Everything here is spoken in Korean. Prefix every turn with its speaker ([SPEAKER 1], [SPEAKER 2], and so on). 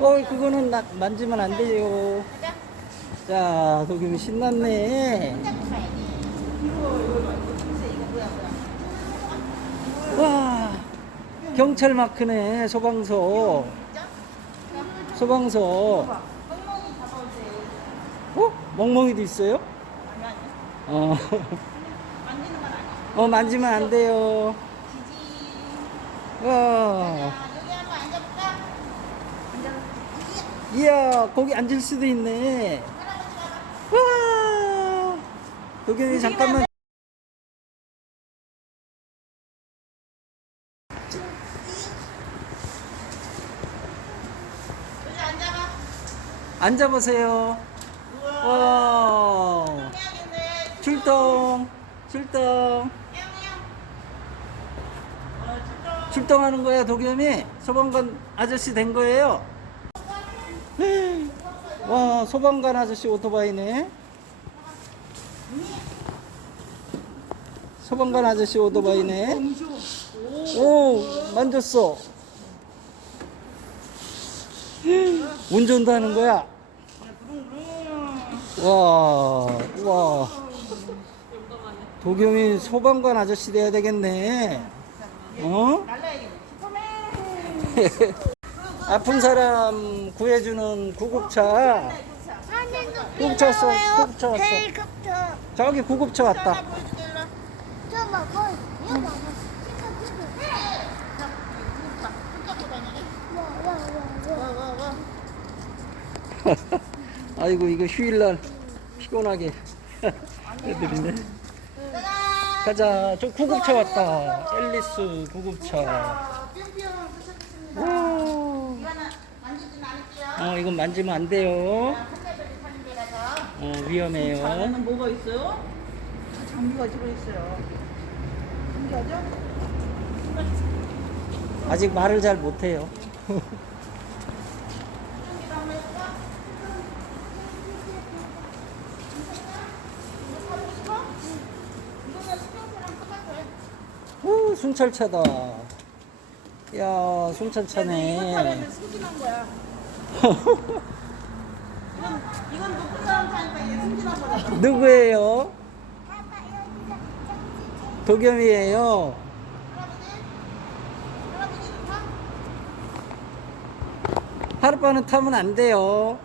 [SPEAKER 1] 어, 그거는 나, 만지면 안 돼요. 자, 도겸이 신났네. 와, 경찰 마크네, 소방서. 소방서. 어? 멍멍이도 있어요? 어. 어, 만지면 안 돼요. 와. 이야, 거기 앉을 수도 있네. 와. 도겸이 잠깐만. 앉아보세요. 와. 출동. 출동.
[SPEAKER 2] 냥냥.
[SPEAKER 1] 출동하는 거야, 도겸이? 소방관 아저씨 된 거예요? 와, 소방관 아저씨 오토바이네. 소방관 아저씨 오토바이네. 오, 만졌어. 운전도 하는 거야. 와, 와. 도겸이 소방관 아저씨 돼야 되겠네. 어? 아픈 사람 구해주는 구급차. 구급차 왔어, 구급차 왔어.
[SPEAKER 3] 헬리콥터.
[SPEAKER 1] 저기 구급차 왔다.
[SPEAKER 3] 이거 와.
[SPEAKER 1] 아이고 이거 휴일날 피곤하게 애들이네. 가자, 저 구급차 왔다. 앨리스 구급차. 와. 어, 이건 만지면 안 돼요.
[SPEAKER 2] 사는 데.
[SPEAKER 1] 어, 위험해요.
[SPEAKER 4] 안에는 뭐가 있어요? 장비가 들어있어요. 신기하죠?
[SPEAKER 1] 아직 말을 잘 못해요.
[SPEAKER 2] 이거는 수평수랑 똑같아.
[SPEAKER 1] 오, 순찰차다. 야,
[SPEAKER 4] 이거
[SPEAKER 1] 순찰차네.
[SPEAKER 4] 승진한 거야. 이건, 이건 높은 사람 타니까 얘 승진한 거잖아.
[SPEAKER 1] 누구예요? 도겸이에요. 하룻밤은 타면 안 돼요.